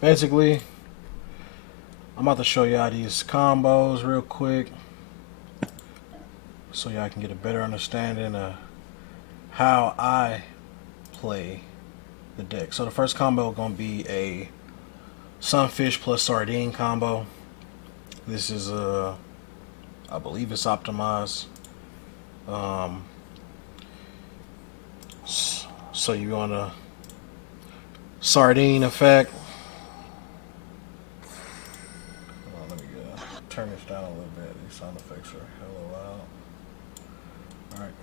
Basically, I'm about to show y'all these combos real quick so y'all can get a better understanding of how I play the deck. So the first combo is going to be a Sunfish plus Sardine combo. This is I believe it's optimized. Um, so you want a Sardine effect. Let me turn this down a little bit. These sound effects are hella loud. Alright.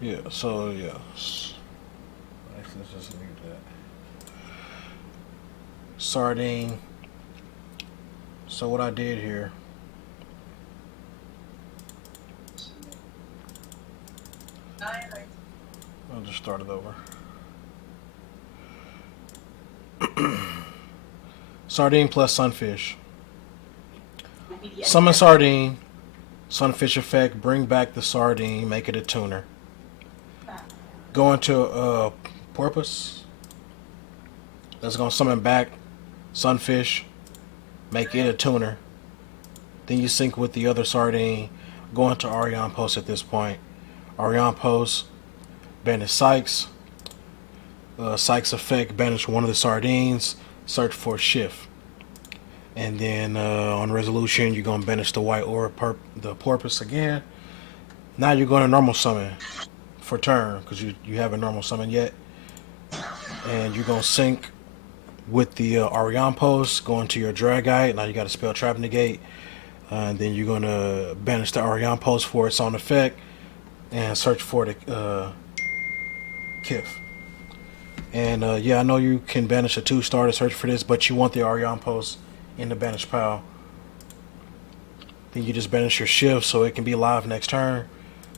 Yeah, so yeah. Actually, let's just leave that. Sardine. So what I did here. I'll just start it over. Sardine plus Sunfish. Summon Sardine. Sunfish effect. Bring back the Sardine. Make it a tuner. Go into Porpoise. That's going to summon back Sunfish. Make it a tuner. Then you sync with the other Sardine. Go into Arion Post at this point. Arion Post. Banish Sykes. Sykes effect. Banish one of the Sardines. Search for Shift. And then on resolution, you're going to banish the white or the Porpoise again. Now you're going to normal summon for turn because you haven't normal summon yet. And you're going to sync with the Arion Post, go into your Dragite. Now you got to spell Trap Negate. And then you're going to banish the Arion Post for its own effect and search for the Kif. And yeah, I know you can banish a 2-star to search for this, but you want the Arion Post in the banish pile. Then you just banish your Shift so it can be live next turn.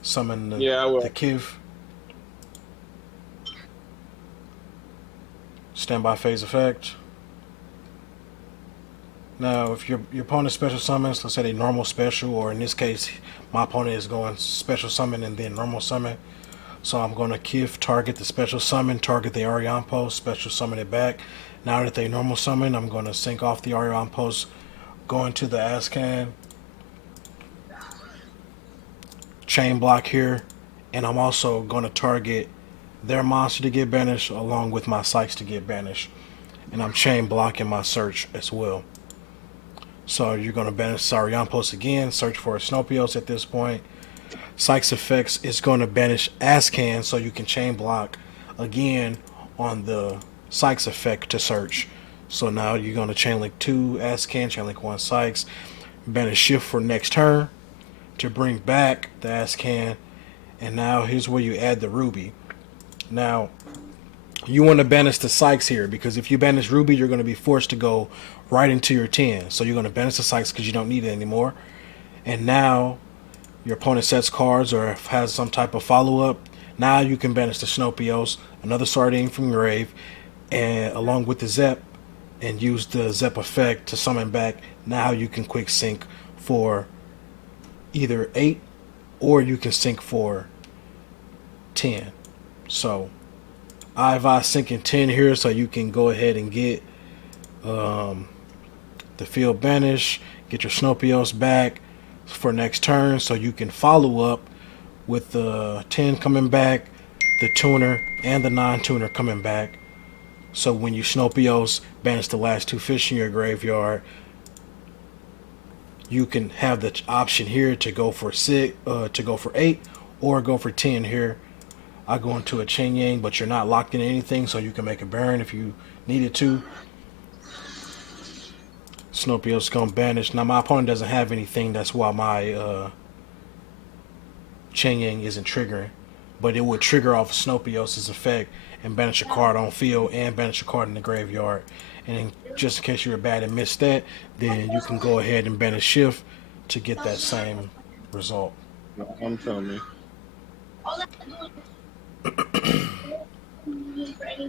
Summon the Kif. Standby phase effect. Now, if your opponent special summons, let's say they normal special, or in this case, my opponent is going special summon and then normal summon. So I'm going to Kif, target the special summon, target the Arion Post, special summon it back. Now that they normal summon, I'm going to sync off the Arion Post, go into the Ascan, chain block here, and I'm also going to target their monster to get banished along with my Sykes to get banished. And I'm chain blocking my search as well. So you're going to banish Arion Post again, search for a Snopios at this point. Sykes effects is going to banish Ascan so you can chain block again on the Sykes effect to search. So now you're going to chain link 2 Ascan, chain link 1 Sykes, banish Shift for next turn to bring back the Ascan. And now here's where you add the Ruby. Now you want to banish the Sykes here because if you banish Ruby, you're going to be forced to go right into your 10. So you're going to banish the Sykes because you don't need it anymore. And now your opponent sets cards or has some type of follow-up. Now you can banish the Snopios, another Sardine from grave, and along with the Zep, and use the Zep effect to summon back. Now you can quick sync for either 8 or you can sync for 10. So I advise syncing 10 here so you can go ahead and get the field banish, get your Snopios back for next turn so you can follow up with the 10 coming back, the tuner, and the non-tuner coming back. So when you Snopios banish the last 2 fish in your graveyard, you can have the option here to go for 8 or go for 10 here. I go into a Chain Yang, but you're not locked in anything, so you can make a Baron if you needed to. Snopios gonna banish. Now my opponent doesn't have anything, that's why my Chain Yang isn't triggering. But it would trigger off Snopios' effect and banish a card on field and banish a card in the graveyard. And just in case you were bad and missed that, then you can go ahead and banish Shift to get that same result. I'm telling you.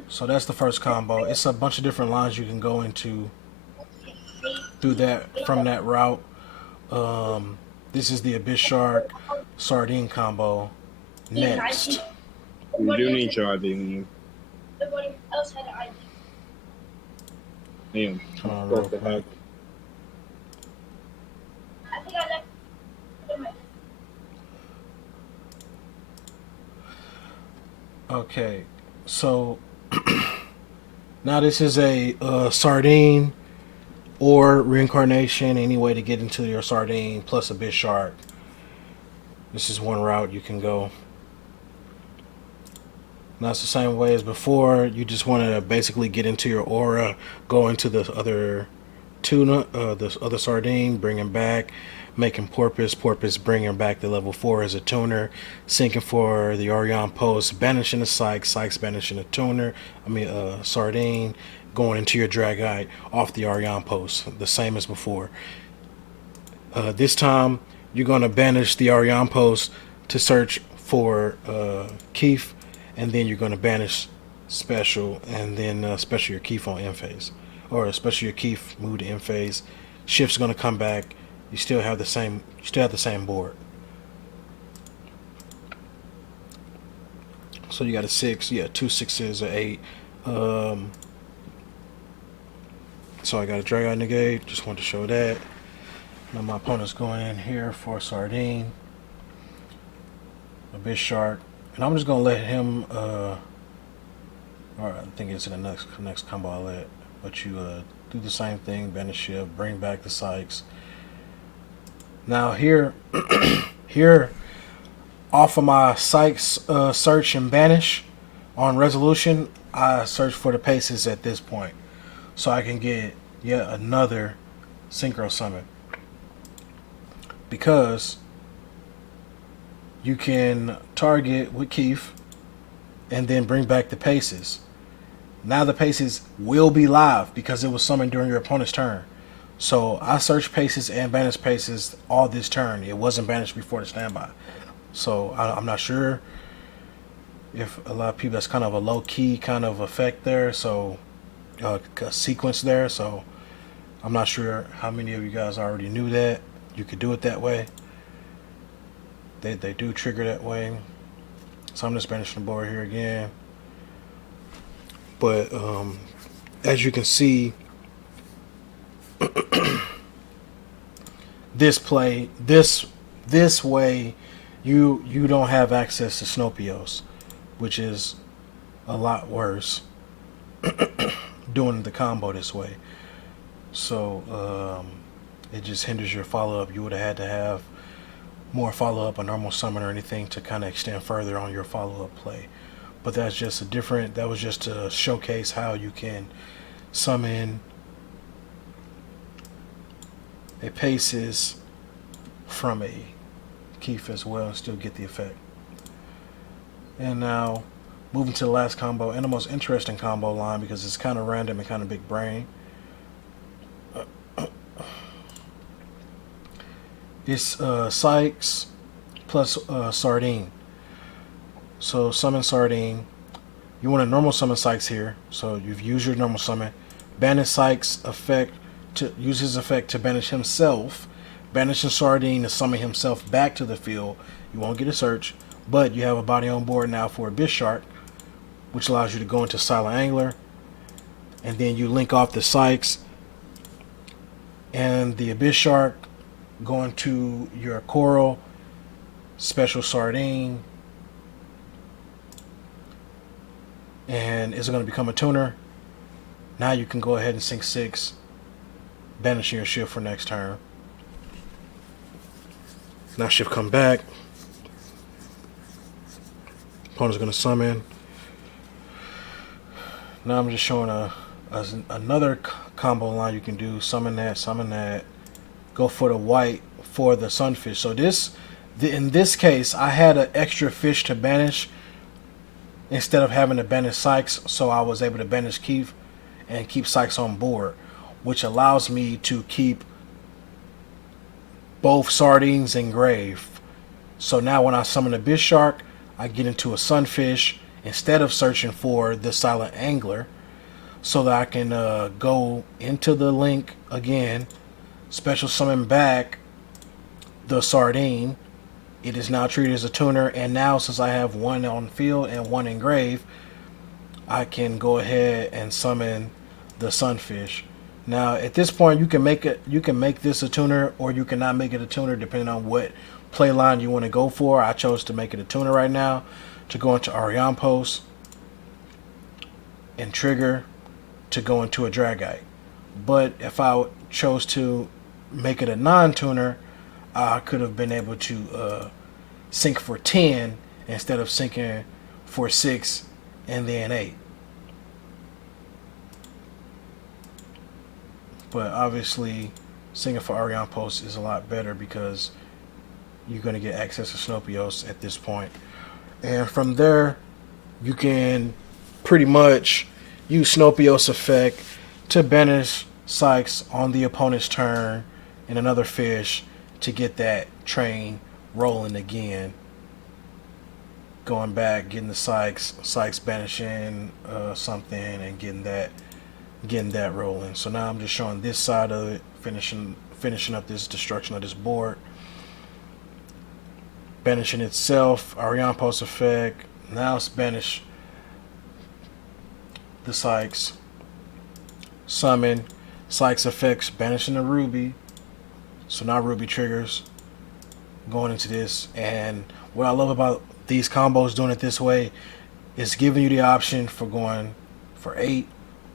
So that's the first combo. It's a bunch of different lines you can go into through that from that route. This is the Abyss Shark Sardine combo. Next, We do need your ID. Damn, Hold I'm on real supposed to quick. have. Okay, so now this is a sardine or reincarnation. Any way to get into your sardine plus a big shark. This is one route you can go. Now it's the same way as before. You just want to basically get into your aura, go into the other tuna, this other sardine, bring him back, making porpoise, porpoise bringing back the level 4 as a tuner, sinking for the Orion post, banishing the Sykes, Sykes banishing the tuner, sardine, going into your Dragite off the Orion post, the same as before. This time, you're going to banish the Orion post to search for Keith, and then you're going to banish special, and then special your Keith on end phase, or special your Keith move to end phase. Shift's going to come back. You still have the same. You still have the same board. So you got a six. Yeah, two sixes, a eight. Um, so I got a drag out negate. Just wanted to show that. Now my opponent's going in here for a sardine, a big shark, and I'm just gonna let him. Or I think it's in the next combo. I'll let you do the same thing. Banish shift, bring back the Sykes. Now here off of my Sykes search and banish on resolution, I search for the paces at this point, so I can get yet another synchro summon because you can target with Keith and then bring back the paces. Now the paces will be live because it was summoned during your opponent's turn. So I searched paces and banished paces all this turn. It wasn't banished before the standby. So I'm not sure if a lot of people, that's kind of a low key kind of effect there. So a sequence there. So I'm not sure how many of you guys already knew that you could do it that way. They do trigger that way. So I'm just banishing the board here again. But as you can see, this way, you don't have access to Snopios, which is a lot worse doing the combo this way. So it just hinders your follow up. You would have had to have more follow up, a normal summon or anything to kind of extend further on your follow up play. But that's just a different. That was just to showcase how you can summon a paces from a Keith as well and still get the effect. And now moving to the last combo and the most interesting combo line because it's kind of random and kind of big brain. It's Sykes plus Sardine. So summon Sardine. You want to normal summon Sykes here. So you've used your normal summon. Banish Sykes effect to use his effect to banish himself. Banishing Sardine to summon himself back to the field. You won't get a search, but you have a body on board now for Abyss Shark, which allows you to go into Silent Angler. And then you link off the Sykes and the Abyss Shark going to your Coral, Special Sardine, and is going to become a tuner. Now you can go ahead and sink 6, banishing your shift for next turn. Now shift come back. Opponent's going to summon. Now I'm just showing another combo line you can do. Summon that. Go for the white for the Sunfish. So in this case, I had an extra fish to banish instead of having to banish Sykes, so I was able to banish Keith and keep Sykes on board, which allows me to keep both Sardines in grave. So now when I summon a Bish Shark, I get into a Sunfish instead of searching for the Silent Angler, so that I can go into the link again, special summon back the Sardine. It is now treated as a tuner, and now since I have one on field and one in grave, I can go ahead and summon the Sunfish. Now at this point, you can make this a tuner, or you cannot make it a tuner depending on what play line you want to go for. I chose to make it a tuner right now to go into Arion Post and trigger to go into a Dragite. But if I chose to make it a non-tuner, I could have been able to sink for 10 instead of sinking for 6 and then 8. But obviously, sinking for Arion Post is a lot better because you're going to get access to Snopios at this point. And from there, you can pretty much use Snopios effect to banish Sykes on the opponent's turn and another fish to get that train rolling again. Going back, getting the Sykes banishing something and getting that rolling. So now I'm just showing this side of it, finishing up this destruction of this board. Banishing itself, Arion Post effect. Now it's banish the Sykes. Summon, Sykes effects, banishing the Ruby. So now Ruby triggers going into this. And what I love about these combos doing it this way is giving you the option for going for 8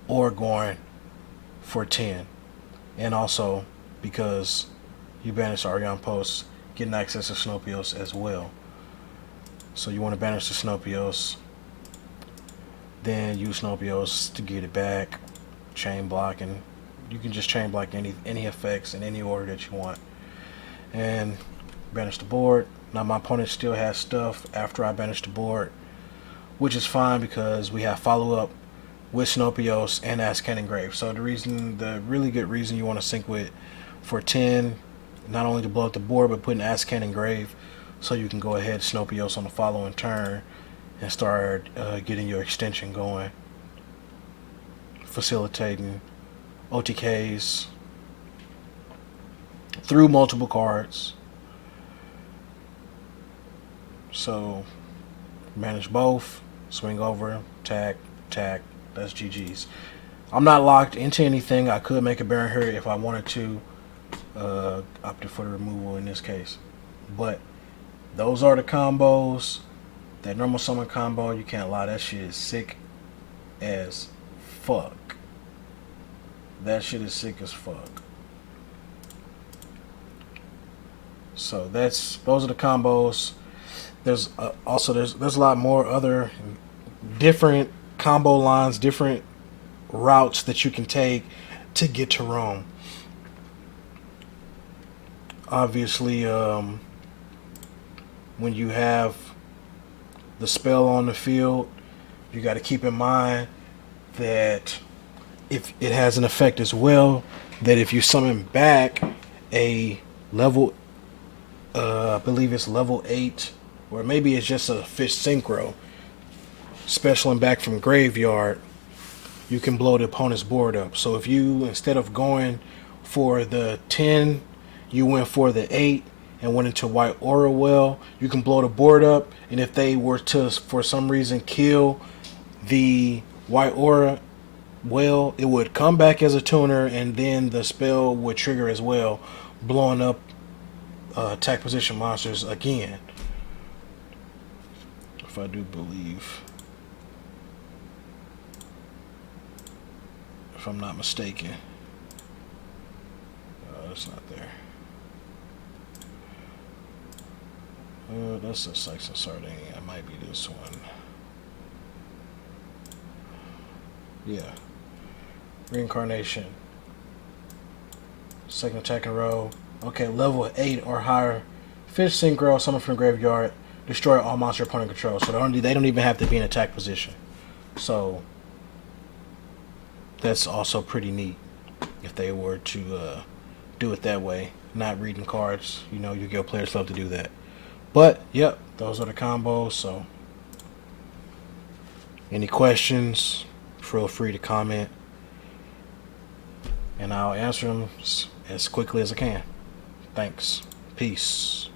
or going for 10. And also, because you banish Arion Post, getting access to Snopios as well. So you want to banish the Snopios, then use Snopios to get it back. Chain block, and you can just chain block any effects in any order that you want. And banish the board. Now my opponent still has stuff after I banish the board, which is fine because we have follow-up with Snopios and Azcan Engrave. So the really good reason you want to sync with for 10, not only to blow up the board, but put an Azcan Engrave so you can go ahead Snopios on the following turn and start getting your extension going, facilitating OTKs through multiple cards. So manage both, swing over, tack, that's GG's. I'm not locked into anything. I could make a Baron here if I wanted to, opted for the removal in this case. But those are the combos. That normal summon combo, you can't lie, that shit is sick as fuck. That shit is sick as fuck. So those are the combos. There's also there's a lot more other different combo lines, different routes that you can take to get to Rome. Obviously, when you have the spell on the field, you got to keep in mind that if it has an effect as well, that if you summon back a level, I believe it's level 8, or maybe it's just a fish synchro, specialing back from graveyard, you can blow the opponent's board up. So if you, instead of going for the 10, you went for the 8 and went into White Aura Well, you can blow the board up, and if they were to, for some reason, kill the White Aura Well, it would come back as a tuner, and then the spell would trigger as well, blowing up attack position monsters again. If I do believe, if I'm not mistaken. It's not there. That's a Shark and Sardine. It might be this one. Yeah. Reincarnation. Second attack in a row. Okay, level 8 or higher. Fish synchro, summon from graveyard. Destroy all monster opponent control. So they don't even have to be in attack position. So that's also pretty neat if they were to do it that way. Not reading cards. You know, Yu-Gi-Oh players love to do that. But, yep, those are the combos. So, any questions, feel free to comment, and I'll answer them as quickly as I can. Thanks. Peace.